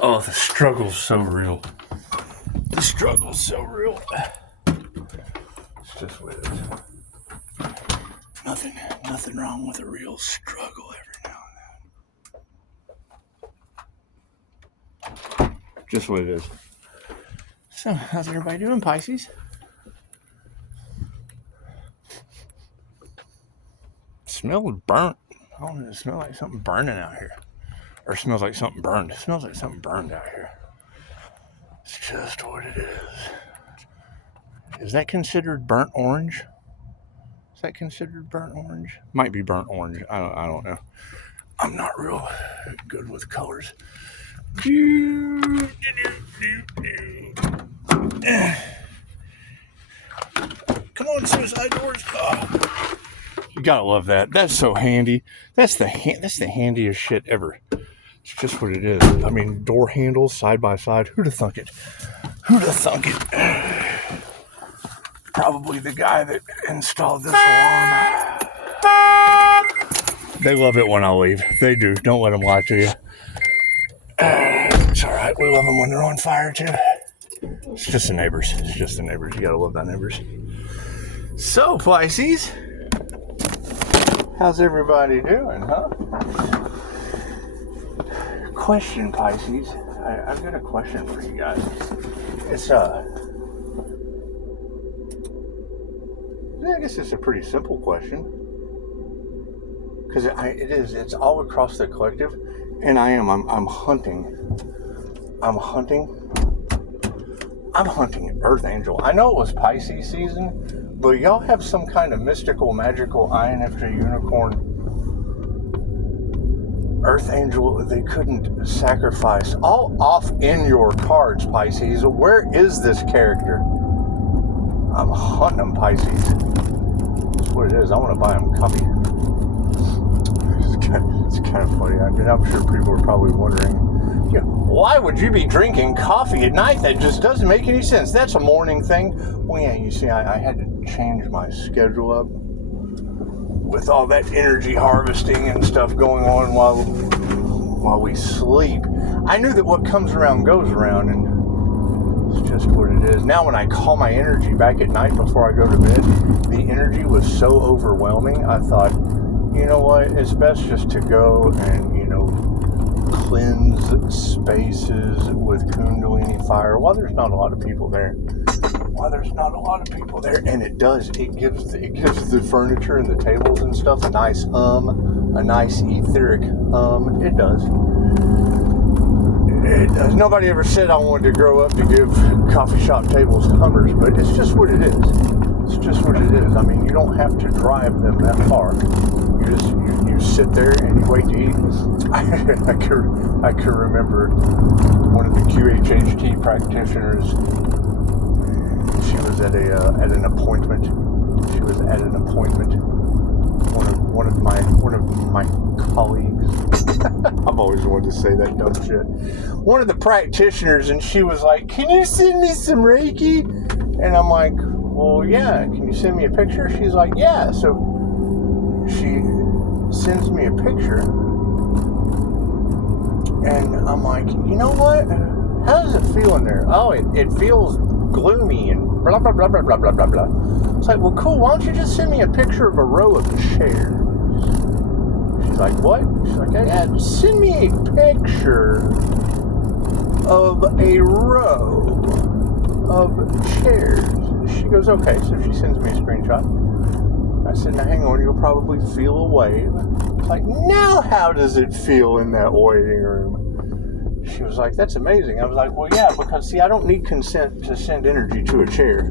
Oh, the struggle's so real. The struggle's so real. It's just what it is. Nothing wrong with a real struggle every now and then. Just what it is. So, how's everybody doing, Pisces? It smells burnt. I don't know, it smells like something burning out here. Or it smells like something burned. It smells like something burned out here. It's just what it is. Is that considered burnt orange? Is that considered burnt orange? Might be burnt orange. I don't know. I'm not real good with colors. Come on, suicide doors. Oh. You gotta love that. That's so handy. That's the handiest shit ever. It's just what it is. I mean, door handles side by side. Who'd have thunk it? Who'd have thunk it? Probably the guy that installed this alarm. They love it when I leave. They do. Don't let them lie to you. It's all right. We love them when they're on fire too. It's just the neighbors. It's just the neighbors. You gotta love that neighbors. So, Pisces, how's everybody doing, huh? Question, Pisces. I've got a question for you guys. It's I guess it's a pretty simple question, because it's all across the collective, and I'm hunting Earth Angel. I know it was Pisces season, but y'all have some kind of mystical, magical INFJ unicorn Earth Angel they couldn't sacrifice. All off in your cards, Pisces. Where is this character? I'm hunting them, Pisces. That's what it is. I want to buy them coffee. It's kind of funny. I mean, I'm sure people are probably wondering, why would you be drinking coffee at night? That just doesn't make any sense. That's a morning thing. Well, yeah, you see, I had to change my schedule up with all that energy harvesting and stuff going on while we sleep. I knew that what comes around goes around, and it's just what it is. Now when I call my energy back at night before I go to bed, the energy was so overwhelming, I thought, you know what, it's best just to go and, cleanse spaces with Kundalini fire while there's not a lot of people there. And it gives the furniture and the tables and stuff a nice hum, a nice etheric hum. It does. Nobody ever said I wanted to grow up to give coffee shop tables hummers, but it's just what it is. It's just what it is. I mean, you don't have to drive them that far. You sit there and you wait to eat. I can remember one of the QHHT practitioners. She was at an appointment. One of my colleagues. I've always wanted to say that dumb shit. One of the practitioners, and she was like, "Can you send me some Reiki?" And I'm like, "Well, yeah. Can you send me a picture?" She's like, "Yeah." So she sends me a picture, and I'm like, "You know what? How does it feel in there?" "Oh, it feels gloomy and blah blah blah blah blah blah blah blah." It's like, "Well, cool. Why don't you just send me a picture of a row of chairs?" She's like, "What?" She's like, "Yeah, just send me a picture of a row of chairs." She goes, "Okay." So she sends me a screenshot. I said, "Now hang on, you'll probably feel a wave." It's like, "Now how does it feel in that waiting room?" She was like, "That's amazing." I was like, "Well, yeah, because see, I don't need consent to send energy to a chair."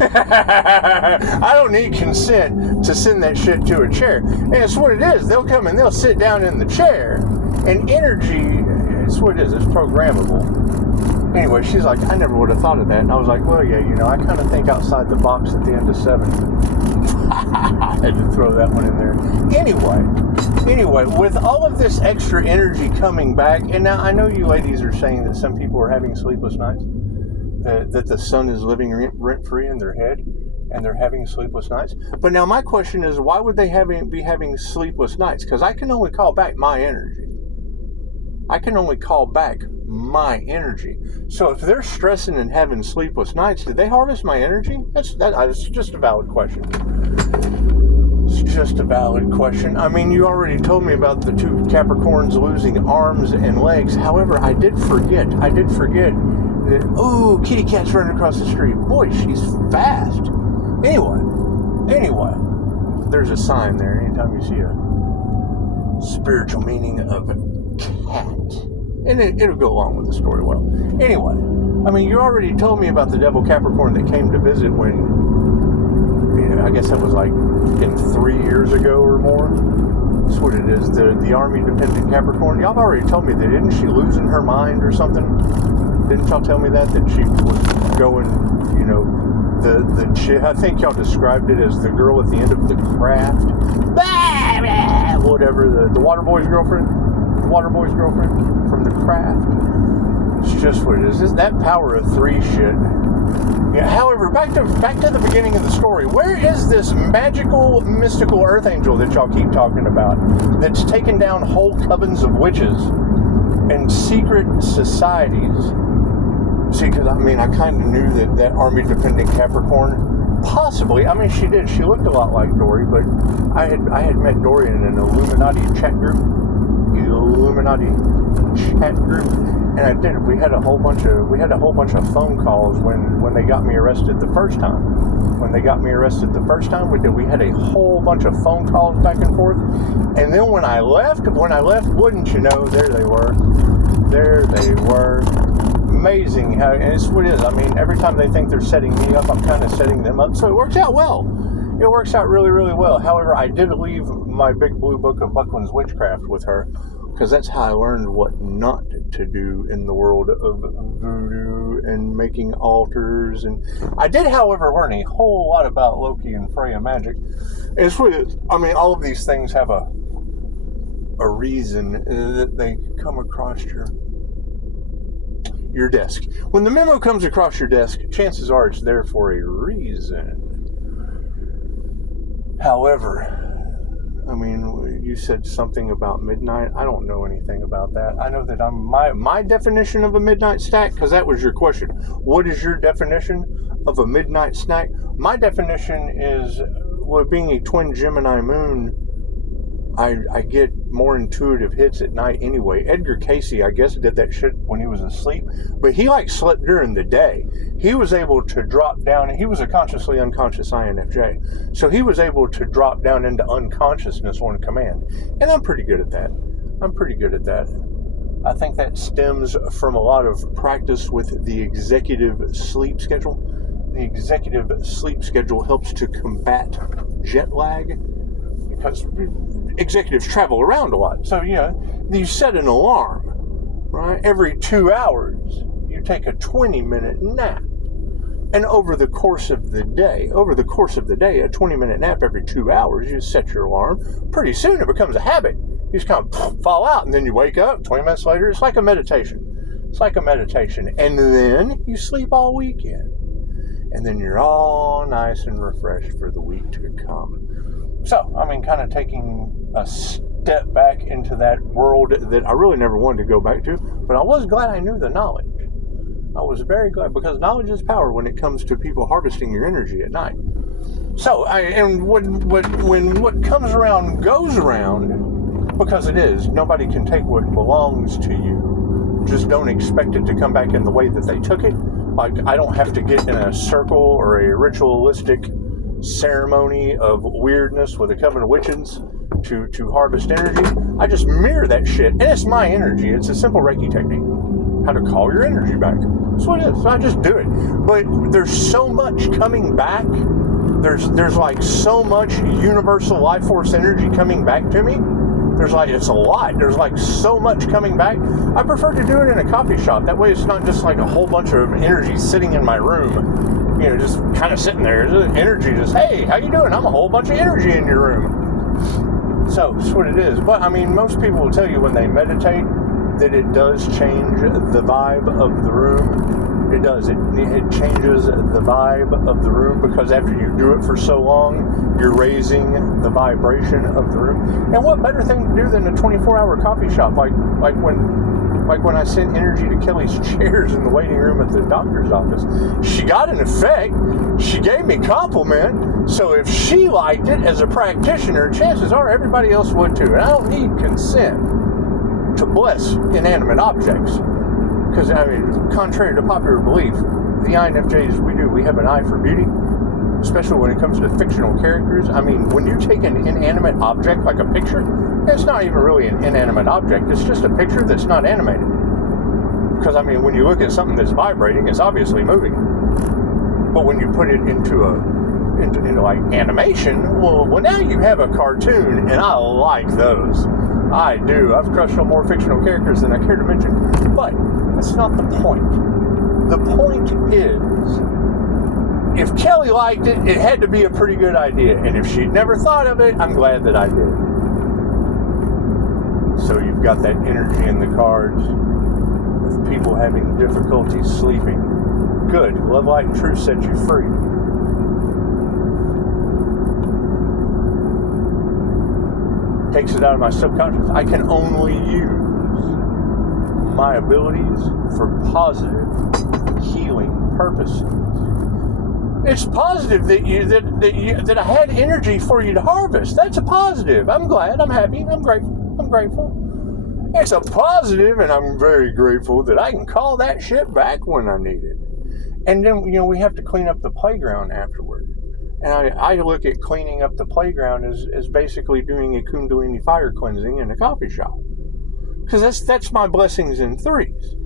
I don't need consent to send that shit to a chair. And it's what it is. They'll come and they'll sit down in the chair, and energy, it's what it is. It's programmable. Anyway, she's like, "I never would have thought of that." And I was like, "Well, yeah, I kind of think outside the box at the end of 7. I had to throw that one in there. Anyway, with all of this extra energy coming back, and now I know you ladies are saying that some people are having sleepless nights, that the sun is living rent-free in their head. and they're having sleepless nights. But now my question is, why would they be having sleepless nights? Because I can only call back my energy. I can only call back my energy. So if they're stressing and having sleepless nights, did they harvest my energy? That's just a valid question. It's just a valid question. I mean, you already told me about the two Capricorns losing arms and legs. However, I did forget that, oh, kitty cat's running across the street. Boy, she's fast. Anyway, there's a sign there anytime you see a spiritual meaning of cat. And it'll go along with the story well. Anyway, I mean, you already told me about the devil Capricorn that came to visit when, I guess that was like in 3 years ago or more. That's what it is, the army-dependent Capricorn. Y'all already told me that. Didn't she lose in her mind or something? Didn't y'all tell me that she was going, I think y'all described it as the girl at the end of The Craft. Whatever, the water boy's girlfriend. The water boy's girlfriend from The Craft. It's just what it is. It's that power of three shit. Yeah, however, back to the beginning of the story. Where is this magical, mystical earth angel that y'all keep talking about that's taken down whole covens of witches and secret societies? See, because, I kind of knew that army-dependent Capricorn, possibly, she did. She looked a lot like Dory, but I had met Dory in an Illuminati chat group. And I did. We had a whole bunch of phone calls when they got me arrested the first time. When they got me arrested the first time, we had a whole bunch of phone calls back and forth. And then when I left, wouldn't you know, there they were. Amazing how, and it's what it is. Every time they think they're setting me up, I'm kind of setting them up. So it works out well. It works out really, really well. However, I did leave my big blue book of Buckland's Witchcraft with her, because that's how I learned what not to do in the world of voodoo and making altars. And I did, however, learn a whole lot about Loki and Freya magic. It's what it is. All of these things have a reason that they come across your desk. When the memo comes across your desk, chances are it's there for a reason. However, you said something about midnight. I don't know anything about that. I know that my definition of a midnight snack, because that was your question. What is your definition of a midnight snack? My definition is, being a twin Gemini moon, I get more intuitive hits at night anyway. Edgar Casey, I guess, did that shit when he was asleep, but he slept during the day. He was able to drop down, and he was a consciously unconscious INFJ, so he was able to drop down into unconsciousness on command, and I'm pretty good at that. I think that stems from a lot of practice with the executive sleep schedule. The executive sleep schedule helps to combat jet lag, because executives travel around a lot. So, you set an alarm, right? Every 2 hours, you take a 20-minute nap. And over the course of the day, a 20-minute nap every 2 hours, you set your alarm. Pretty soon it becomes a habit. You just kind of fall out, and then you wake up 20 minutes later. It's like a meditation. And then you sleep all weekend. And then you're all nice and refreshed for the week to come. So, kind of taking a step back into that world that I really never wanted to go back to, but I was glad I knew the knowledge. I was very glad, because knowledge is power when it comes to people harvesting your energy at night. So, when what comes around goes around, because it is, nobody can take what belongs to you. Just don't expect it to come back in the way that they took it. I don't have to get in a circle or a ritualistic ceremony of weirdness with a coven of witches to harvest energy. I just mirror that shit, and it's my energy. It's a simple Reiki technique. How to call your energy back. That's what it is. So I just do it. But there's so much coming back. There's so much universal life force energy coming back to me. It's a lot. There's so much coming back. I prefer to do it in a coffee shop. That way it's not just a whole bunch of energy sitting in my room. Just kind of sitting there. Energy just, hey, how you doing? I'm a whole bunch of energy in your room. So, that's what it is. But, most people will tell you when they meditate that it does change the vibe of the room. It does. It changes the vibe of the room, because after you do it for so long, you're raising the vibration of the room. And what better thing to do than a 24-hour coffee shop, like when I sent energy to Kelly's chairs in the waiting room at the doctor's office. She got an effect. She gave me compliment. So if she liked it as a practitioner, chances are everybody else would too. And I don't need consent to bless inanimate objects. Because, I mean, contrary to popular belief, the INFJs, we have an eye for beauty, especially when it comes to fictional characters. I mean, when you take an inanimate object like a picture, it's not even really an inanimate object. It's just a picture that's not animated. Because, I mean, when you look at something that's vibrating, it's obviously moving. But when you put it into like animation, well, now you have a cartoon, and I like those. I do. I've crushed on more fictional characters than I care to mention. But that's not the point. The point is, if Kelly liked it, it had to be a pretty good idea. And if she'd never thought of it, I'm glad that I did. So you've got that energy in the cards with people having difficulty sleeping. Good. Love, light, and truth set you free. Takes it out of my subconscious. I can only use my abilities for positive healing purposes. It's positive that I had energy for you to harvest. That's a positive. I'm glad. I'm happy. I'm grateful. It's a positive, and I'm very grateful that I can call that shit back when I need it. And then, we have to clean up the playground afterward. And I look at cleaning up the playground as basically doing a Kundalini fire cleansing in a coffee shop. Because that's my blessings in threes.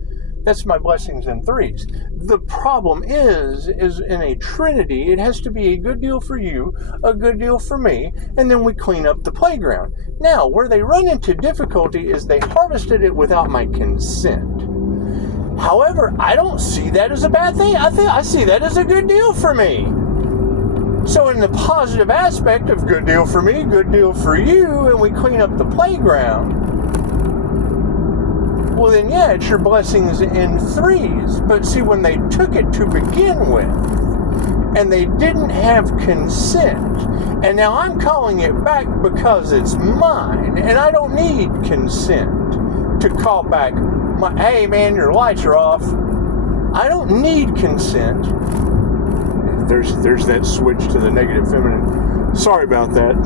That's my blessings in threes. The problem is in a trinity, it has to be a good deal for you, a good deal for me, and then we clean up the playground. Now, where they run into difficulty is they harvested it without my consent. However, I don't see that as a bad thing. I see that as a good deal for me. So in the positive aspect of good deal for me, good deal for you, and we clean up the playground, well then, yeah, it's your blessings in threes. But see, when they took it to begin with, and they didn't have consent, and now I'm calling it back because it's mine, and I don't need consent to call back hey man, your lights are off. I don't need consent. There's that switch to the negative feminine. Sorry about that.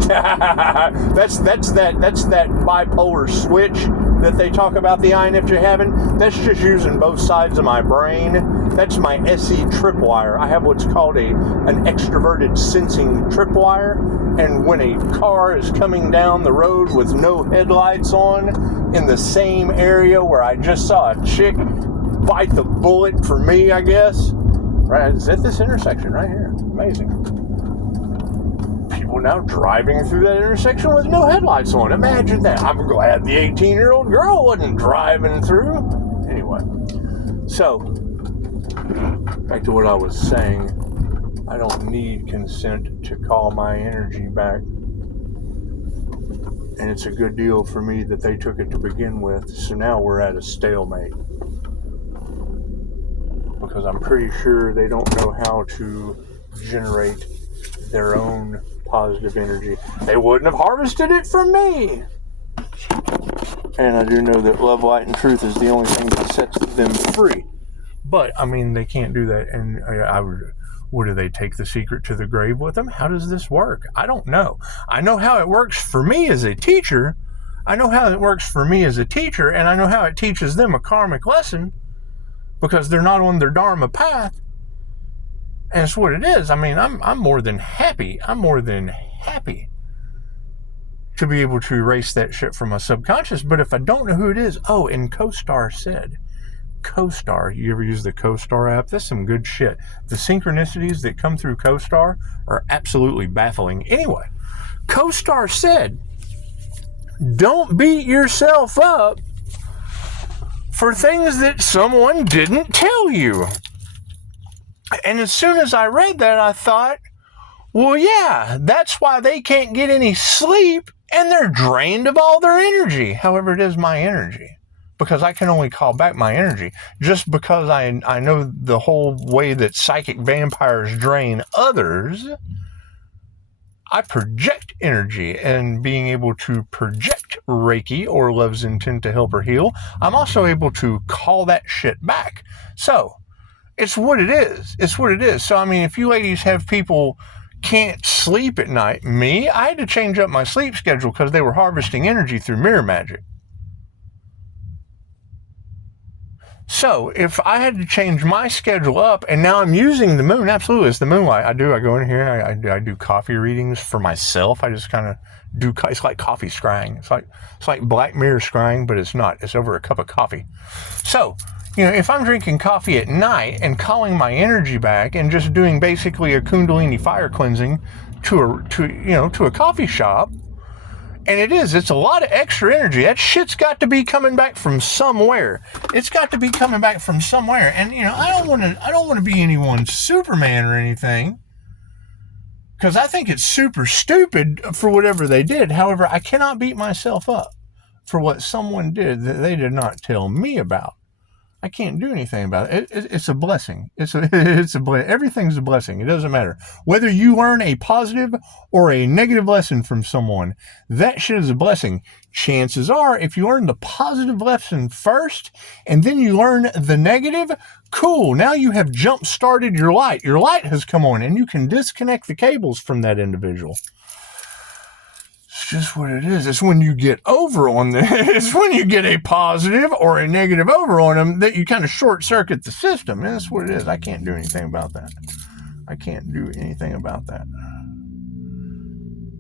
that's that bipolar switch that they talk about the INFJ having. That's just using both sides of my brain. That's my SE tripwire. I have what's called an extroverted sensing tripwire. And when a car is coming down the road with no headlights on in the same area where I just saw a chick bite the bullet for me, I guess. Right, it's at this intersection right here. Amazing. People now driving through that intersection with no headlights on. Imagine that. I'm glad the 18-year-old girl wasn't driving through. Anyway, so back to what I was saying. I don't need consent to call my energy back. And it's a good deal for me that they took it to begin with. So now we're at a stalemate. Because I'm pretty sure they don't know how to generate their own positive energy. They wouldn't have harvested it from me. And I do know that love, light, and truth is the only thing that sets them free. But, I mean, they can't do that. And what do they take the secret to the grave with them? How does this work? I don't know. I know how it works for me as a teacher. And I know how it teaches them a karmic lesson. Because they're not on their dharma path. And it's what it is. I mean, I'm more than happy. To be able to erase that shit from my subconscious. But if I don't know who it is, and CoStar said, you ever use the CoStar app? That's some good shit. The synchronicities that come through CoStar are absolutely baffling. Anyway, CoStar said, don't beat yourself up for things that someone didn't tell you. And as soon as I read that, I thought, well, yeah, that's why they can't get any sleep and they're drained of all their energy. However, it is my energy. because I can only call back my energy. Just because I know the whole way that psychic vampires drain others, I project energy, and being able to project Reiki or love's intent to help or heal, I'm also able to call that shit back. So it's what it is. It's what it is. So, I mean, if you ladies have people can't sleep at night, I had to change up my sleep schedule because they were harvesting energy through mirror magic. So if I had to change my schedule up, and now I'm using the moon, absolutely, it's the moonlight. I go in here, I do coffee readings for myself. I just kind of do, it's like coffee scrying. It's like Black Mirror scrying, but it's not. It's over a cup of coffee. So, if I'm drinking coffee at night and calling my energy back and just doing basically a Kundalini fire cleansing to a coffee shop, and it's a lot of extra energy. That shit's got to be coming back from somewhere. It's got to be coming back from somewhere. And I don't want to be anyone's Superman or anything, because I think it's super stupid for whatever they did. However, I cannot beat myself up for what someone did that they did not tell me about. I can't do anything about it. It's a blessing. It's a everything's a blessing. It doesn't matter whether you learn a positive or a negative lesson from someone. That shit is a blessing. Chances are, if you learn the positive lesson first and then you learn the negative, cool. Now you have jump started your light. Your light has come on, and you can disconnect the cables from that individual. It's just what it is. It's when you get over on them. It's when you get a positive or a negative over on them that you kind of short circuit the system. And that's what it is. I can't do anything about that.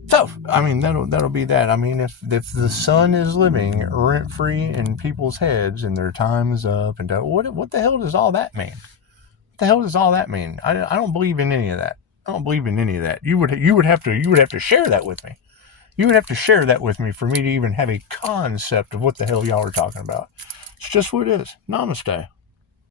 So, I mean, that'll be that. I mean, if the sun is living rent free in people's heads and their time is up, and what the hell does all that mean? What the hell does all that mean? I don't believe in any of that. I don't believe in any of that. You would have to share that with me. You would have to share that with me for me to even have a concept of what the hell y'all are talking about. It's just what it is. Namaste.